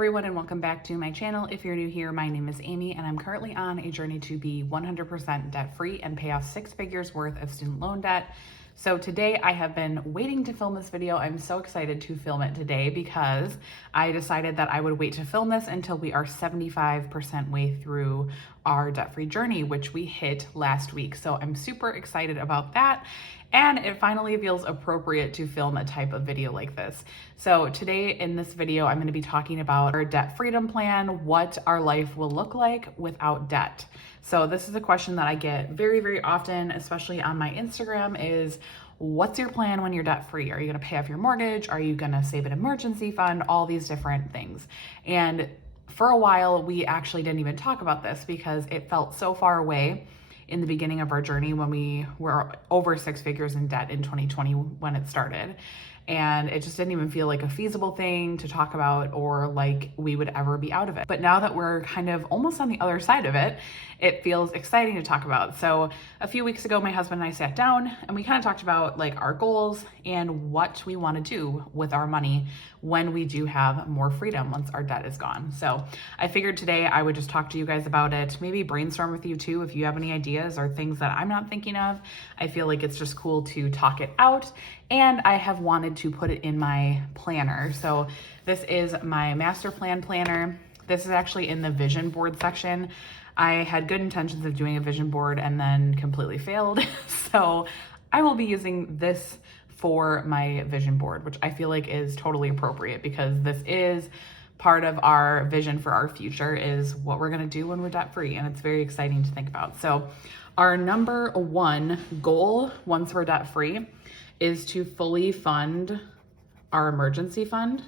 everyone, and welcome back to my channel. If you're new here, my name is Amy and I'm currently on a journey to be 100% debt-free and pay off 6 figures worth of student loan debt. So today I have been waiting to film this video. I'm so excited to film it today because I decided that I would wait to film this until we are 75% way through our debt-free journey, which we hit last week. So I'm super excited about that. And it finally feels appropriate to film a type of video like this. So today in this video, I'm going to be talking about our debt freedom plan, what our life will look like without debt. So this is a question that I get very, very often, especially on my Instagram, is what's your plan when you're debt free? Are you going to pay off your mortgage? Are you going to save an emergency fund? All these different things. And for a while, we actually didn't even talk about this because it felt so far away in the beginning of our journey when we were over 6 figures in debt in 2020 when it started. And it just didn't even feel like a feasible thing to talk about or like we would ever be out of it. But now that we're kind of almost on the other side of it, it feels exciting to talk about. So a few weeks ago, my husband and I sat down and we kind of talked about like our goals and what we want to do with our money when we do have more freedom once our debt is gone. So I figured today I would just talk to you guys about it, maybe brainstorm with you too if you have any ideas or things that I'm not thinking of. I feel like it's just cool to talk it out, and I have wanted to put it in my planner. So this is my master plan planner. This is actually in the vision board section. I had good intentions of doing a vision board and then completely failed. So I will be using this for my vision board, which I feel like is totally appropriate because this is part of our vision for our future, is what we're going to do when we're debt free. And it's very exciting to think about. So our number one goal once we're debt free is to fully fund our emergency fund.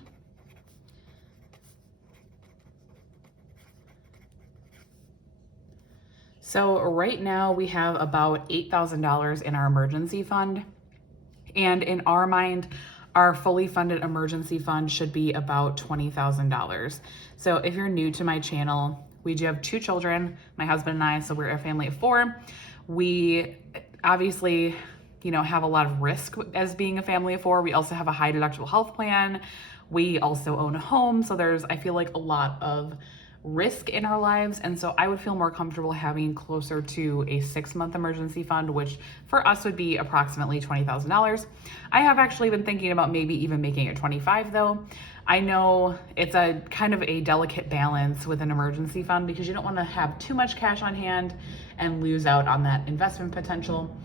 So right now we have about $8,000 in our emergency fund. And in our mind, our fully funded emergency fund should be about $20,000. So if you're new to my channel, we do have 2 children, my husband and I, so we're a family of 4. We obviously, have a lot of risk as being a family of 4. We also have a high deductible health plan. We also own a home. So there's, I feel like, a lot of risk in our lives. And so I would feel more comfortable having closer to a 6-month emergency fund, which for us would be approximately $20,000. I have actually been thinking about maybe even making it 25 though. I know it's a kind of a delicate balance with an emergency fund because you don't want to have too much cash on hand and lose out on that investment potential,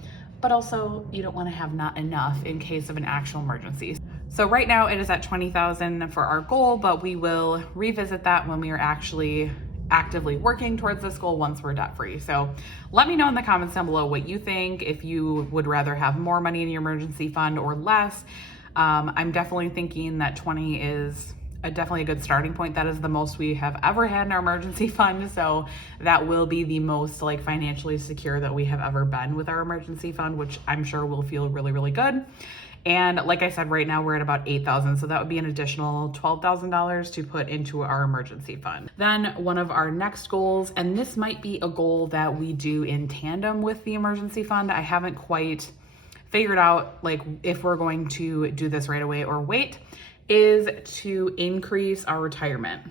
but also you don't want to have not enough in case of an actual emergency. So right now it is at $20,000 for our goal, but we will revisit that when we are actually actively working towards this goal once we're debt free. So let me know in the comments down below what you think, if you would rather have more money in your emergency fund or less. I'm definitely thinking that 20 is definitely a good starting point. That is the most we have ever had in our emergency fund. So that will be the most like financially secure that we have ever been with our emergency fund, which I'm sure will feel really, really good. And like I said, right now we're at about $8,000. So that would be an additional $12,000 to put into our emergency fund. Then one of our next goals, and this might be a goal that we do in tandem with the emergency fund. I haven't quite figured out like if we're going to do this right away or wait, is to increase our retirement.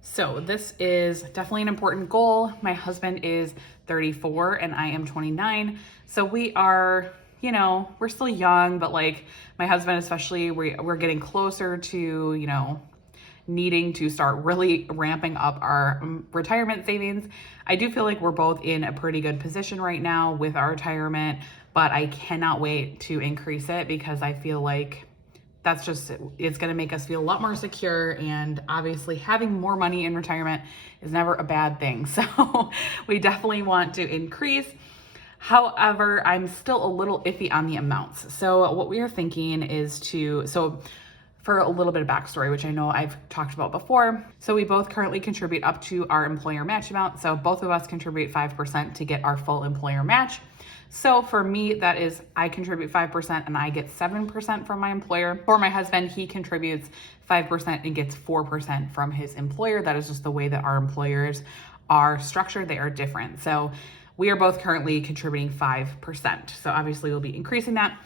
So this is definitely an important goal. My husband is 34 and I am 29. So we are, we're still young, but like my husband especially, we're getting closer to, needing to start really ramping up our retirement savings. I do feel like we're both in a pretty good position right now with our retirement, but I cannot wait to increase it because I feel like it's going to make us feel a lot more secure. And obviously having more money in retirement is never a bad thing. So we definitely want to increase. However, I'm still a little iffy on the amounts. So what we are thinking is for a little bit of backstory, which I know I've talked about before. So we both currently contribute up to our employer match amount. So both of us contribute 5% to get our full employer match. So for me, that is, I contribute 5% and I get 7% from my employer. For my husband, he contributes 5% and gets 4% from his employer. That is just the way that our employers are structured. They are different. So we are both currently contributing 5%. So obviously we'll be increasing that.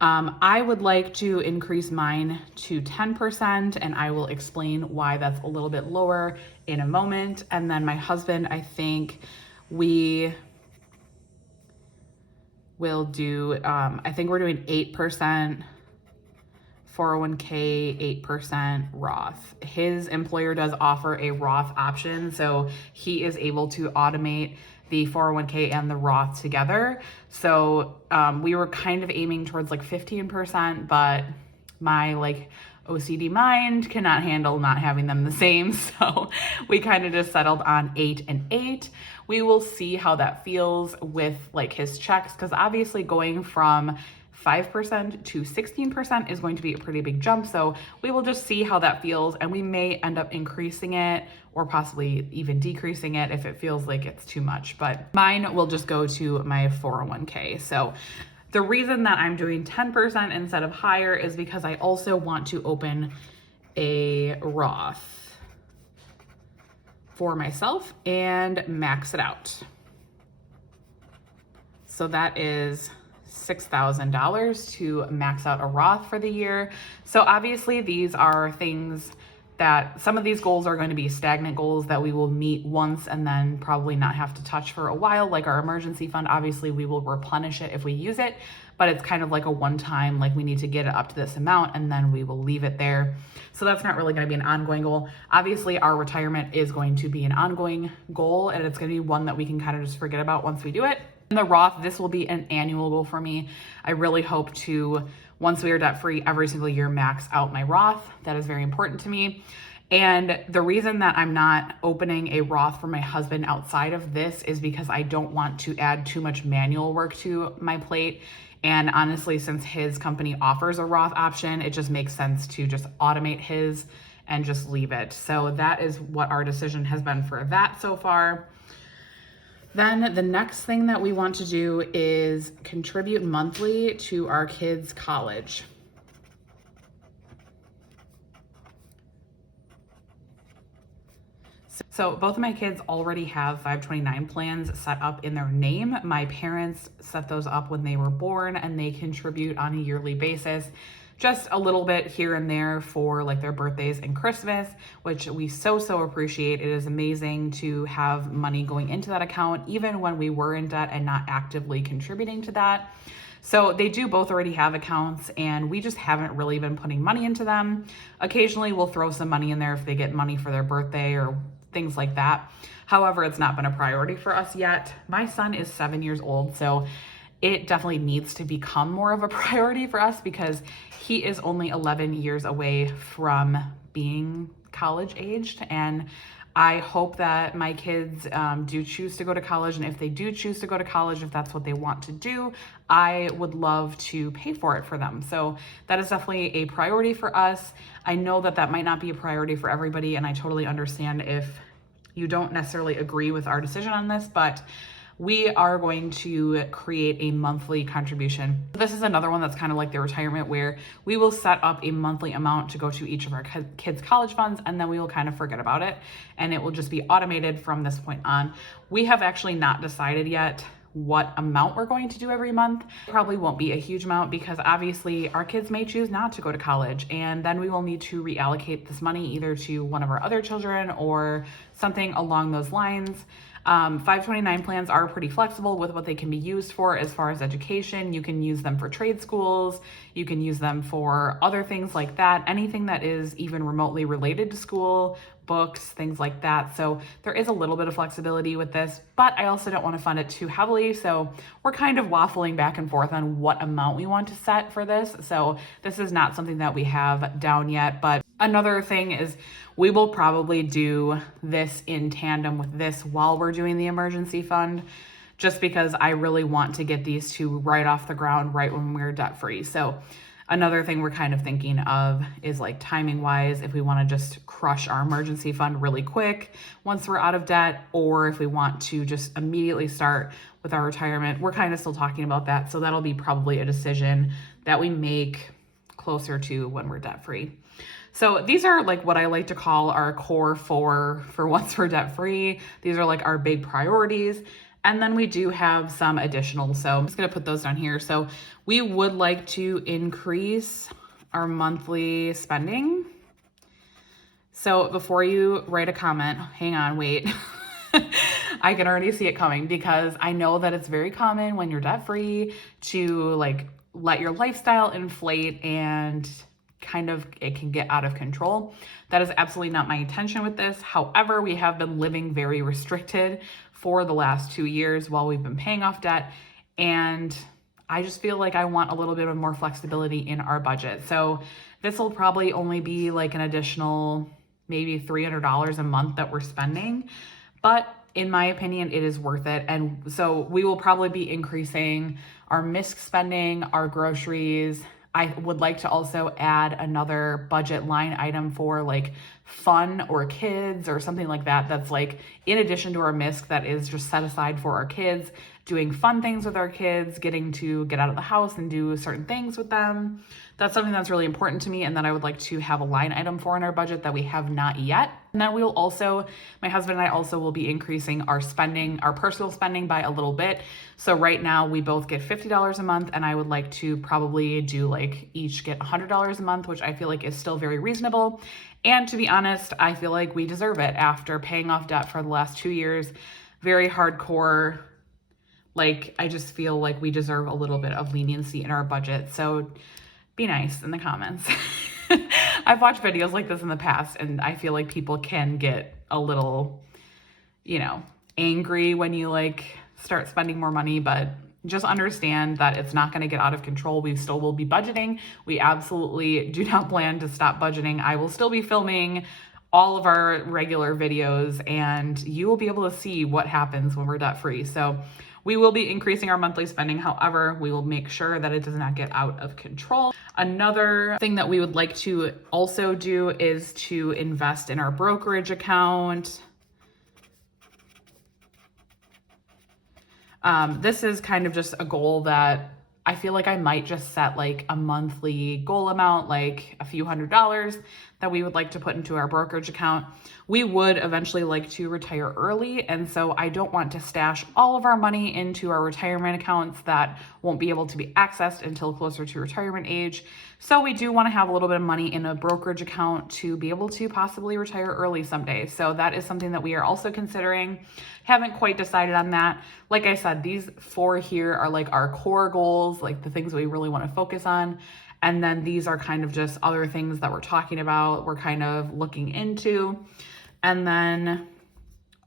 I would like to increase mine to 10%, and I will explain why that's a little bit lower in a moment. And then my husband, I think we will do, I think we're doing 8% 401k, 8% Roth. His employer does offer a Roth option, so he is able to automate the 401k and the Roth together. So we were kind of aiming towards like 15%, but my like OCD mind cannot handle not having them the same. So we kind of just settled on 8 and 8. We will see how that feels with like his checks, because obviously going from 5% to 16% is going to be a pretty big jump. So we will just see how that feels, and we may end up increasing it or possibly even decreasing it if it feels like it's too much. But mine will just go to my 401k. So the reason that I'm doing 10% instead of higher is because I also want to open a Roth for myself and max it out. So that is $6,000 to max out a Roth for the year. So obviously these are things that some of these goals are going to be stagnant goals that we will meet once and then probably not have to touch for a while. Like our emergency fund, obviously we will replenish it if we use it, but it's kind of like a one-time, like we need to get it up to this amount and then we will leave it there. So that's not really going to be an ongoing goal. Obviously our retirement is going to be an ongoing goal, and it's going to be one that we can kind of just forget about once we do it. And the Roth, this will be an annual goal for me. I really hope to, once we are debt free, every single year max out my Roth. That is very important to me. And the reason that I'm not opening a Roth for my husband outside of this is because I don't want to add too much manual work to my plate. And honestly, since his company offers a Roth option, it just makes sense to just automate his and just leave it. So that is what our decision has been for that so far. Then the next thing that we want to do is contribute monthly to our kids' college. So both of my kids already have 529 plans set up in their name. My parents set those up when they were born, and they contribute on a yearly basis, just a little bit here and there for like their birthdays and Christmas, which we so appreciate. It is amazing to have money going into that account, even when we were in debt and not actively contributing to that. So they do both already have accounts, and we just haven't really been putting money into them. Occasionally we'll throw some money in there if they get money for their birthday or things like that. However, it's not been a priority for us yet. My son is 7 years old, so it definitely needs to become more of a priority for us because he is only 11 years away from being college aged. And I hope that my kids do choose to go to college. And if they do choose to go to college, if that's what they want to do, I would love to pay for it for them. So that is definitely a priority for us. I know that that might not be a priority for everybody, and I totally understand if you don't necessarily agree with our decision on this, but we are going to create a monthly contribution. This is another one that's kind of like the retirement, where we will set up a monthly amount to go to each of our kids' college funds, and then we will kind of forget about it, and it will just be automated from this point on. We have actually not decided yet what amount we're going to do every month. Probably won't be a huge amount because obviously our kids may choose not to go to college, and then we will need to reallocate this money either to one of our other children or something along those lines. 529 plans are pretty flexible with what they can be used for as far as education. You can use them for trade schools. You can use them for other things like that. Anything that is even remotely related to school, books, things like that. So there is a little bit of flexibility with this, but I also don't want to fund it too heavily. So we're kind of waffling back and forth on what amount we want to set for this. So this is not something that we have down yet, but another thing is we will probably do this in tandem with this while we're doing the emergency fund, just because I really want to get these two right off the ground right when we're debt free. So another thing we're kind of thinking of is like timing wise, if we want to just crush our emergency fund really quick once we're out of debt, or if we want to just immediately start with our retirement. We're kind of still talking about that. So that'll be probably a decision that we make closer to when we're debt free. So these are like what I like to call our core four for once we're debt free. These are like our big priorities. And then we do have some additional. So I'm just going to put those down here. So we would like to increase our monthly spending. So before you write a comment, hang on, wait. I can already see it coming because I know that it's very common when you're debt free to like let your lifestyle inflate and kind of it can get out of control. That is absolutely not my intention with this. However, we have been living very restricted for the last 2 years while we've been paying off debt. And I just feel like I want a little bit of more flexibility in our budget. So this will probably only be like an additional maybe $300 a month that we're spending. But in my opinion, it is worth it. And so we will probably be increasing our MISC spending, our groceries. I would like to also add another budget line item for like fun or kids or something like that. That's like in addition to our MISC that is just set aside for our kids, doing fun things with our kids, getting to get out of the house and do certain things with them. That's something that's really important to me and that I would like to have a line item for in our budget that we have not yet. And then we will also, my husband and I also will be increasing our spending, our personal spending by a little bit. So right now we both get $50 a month and I would like to probably do like each get $100 a month, which I feel like is still very reasonable. And to be honest, I feel like we deserve it after paying off debt for the last 2 years. Very hardcore. Like, I just feel like we deserve a little bit of leniency in our budget. So be nice in the comments. I've watched videos like this in the past and I feel like people can get a little, you know, angry when you like start spending more money, but just understand that it's not going to get out of control. We still will be budgeting. We absolutely do not plan to stop budgeting. I will still be filming all of our regular videos and you will be able to see what happens when we're debt free. So we will be increasing our monthly spending. However, we will make sure that it does not get out of control. Another thing that we would like to also do is to invest in our brokerage account. This is kind of just a goal that I feel like I might just set like a monthly goal amount, like a few $100s that we would like to put into our brokerage account. We would eventually like to retire early. And so I don't want to stash all of our money into our retirement accounts that won't be able to be accessed until closer to retirement age. So we do want to have a little bit of money in a brokerage account to be able to possibly retire early someday. So that is something that we are also considering. Haven't quite decided on that. Like I said, these 4 here are like our core goals, like the things we really want to focus on. And then these are kind of just other things that we're talking about, we're kind of looking into. And then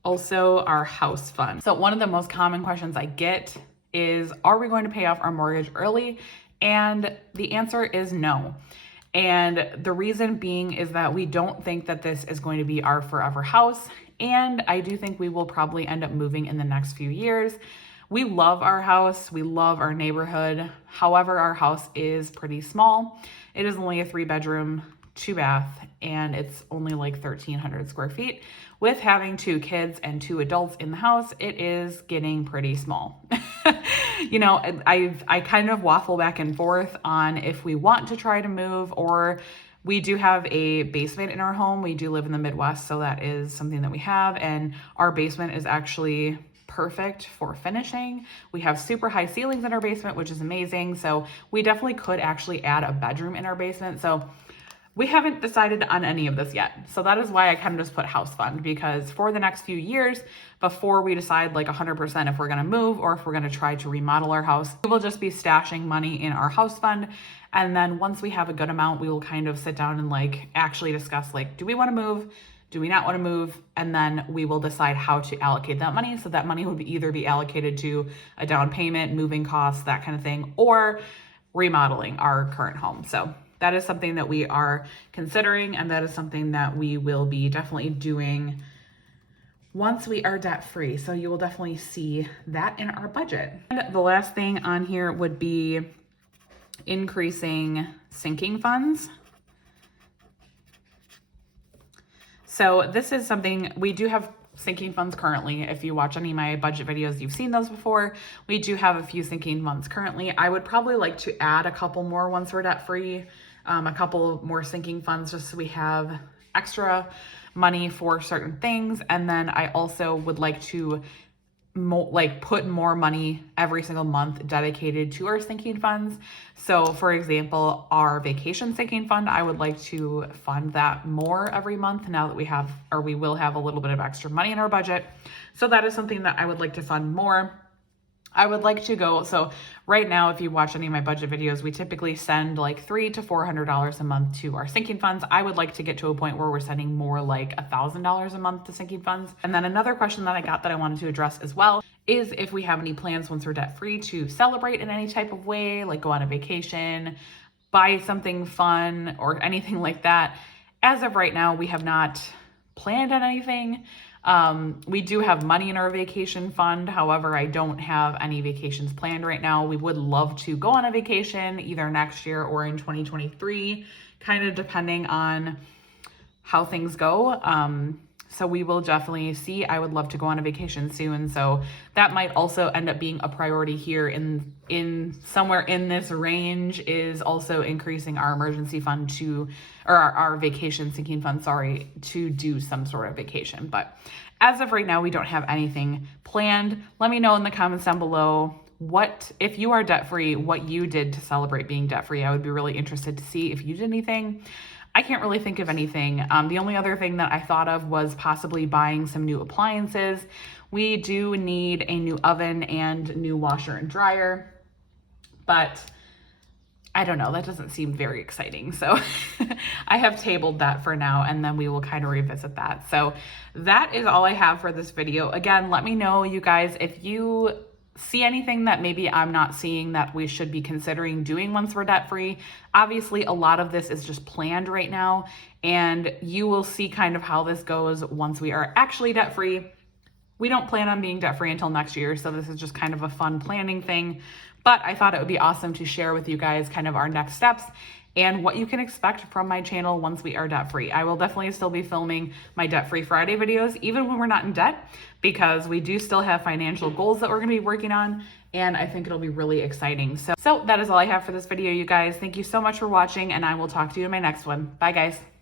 also our house fund. So one of the most common questions I get is, are we going to pay off our mortgage early? And the answer is no. And the reason being is that we don't think that this is going to be our forever house. And I do think we will probably end up moving in the next few years. We love our house. We love our neighborhood. However, our house is pretty small. It is only a 3-bedroom, 2-bath, and it's only like 1,300 square feet. With having 2 kids and 2 adults in the house, it is getting pretty small. You know, I kind of waffle back and forth on if we want to try to move, or we do have a basement in our home. We do live in the Midwest, so that is something that we have. And our basement is actually perfect for finishing. We have super high ceilings in our basement, which is amazing. So we definitely could actually add a bedroom in our basement. So we haven't decided on any of this yet. So that is why I kind of just put house fund, because for the next few years, before we decide like 100% if we're going to move or if we're going to try to remodel our house, we will just be stashing money in our house fund. And then once we have a good amount, we will kind of sit down and like actually discuss like, do we want to move? Do we not want to move? And then we will decide how to allocate that money. So that money would either be allocated to a down payment, moving costs, that kind of thing, or remodeling our current home. So that is something that we are considering, and that is something that we will be definitely doing once we are debt free. So you will definitely see that in our budget. And the last thing on here would be increasing sinking funds. So this is something we do have sinking funds currently. If you watch any of my budget videos, you've seen those before. We do have a few sinking funds currently. I would probably like to add a couple more once we're debt free, a couple more sinking funds just so we have extra money for certain things. And then I also would like to put more money every single month dedicated to our sinking funds. So for example, our vacation sinking fund, I would like to fund that more every month now that we will have a little bit of extra money in our budget. So that is something that I would like to fund more. I would like to go, so right now, if you watch any of my budget videos, we typically send like $300 to $400 a month to our sinking funds. I would like to get to a point where we're sending more like $1,000 a month to sinking funds. And then another question that I got that I wanted to address as well is if we have any plans once we're debt free to celebrate in any type of way, like go on a vacation, buy something fun, or anything like that. As of right now, we have not planned on anything. We do have money in our vacation fund. However, I don't have any vacations planned right now. We would love to go on a vacation either next year or in 2023, kind of depending on how things go. So we will definitely see. I would love to go on a vacation soon. So that might also end up being a priority here in somewhere in this range, is also increasing our emergency fund or our vacation sinking fund, to do some sort of vacation. But as of right now, we don't have anything planned. Let me know in the comments down below if you are debt free, what you did to celebrate being debt free. I would be really interested to see if you did anything. I can't really think of anything. The only other thing that I thought of was possibly buying some new appliances. We do need a new oven and new washer and dryer, but I don't know, that doesn't seem very exciting. So I have tabled that for now, and then we will kind of revisit that. So that is all I have for this video. Again, let me know, you guys, if you see anything that maybe I'm not seeing that we should be considering doing once we're debt free. Obviously, a lot of this is just planned right now, and you will see kind of how this goes once we are actually debt free. We don't plan on being debt free until next year, so this is just kind of a fun planning thing. But I thought it would be awesome to share with you guys kind of our next steps and what you can expect from my channel once we are debt free. I will definitely still be filming my Debt Free Friday videos, even when we're not in debt, because we do still have financial goals that we're gonna be working on, and I think it'll be really exciting. So that is all I have for this video, you guys. Thank you so much for watching, and I will talk to you in my next one. Bye, guys.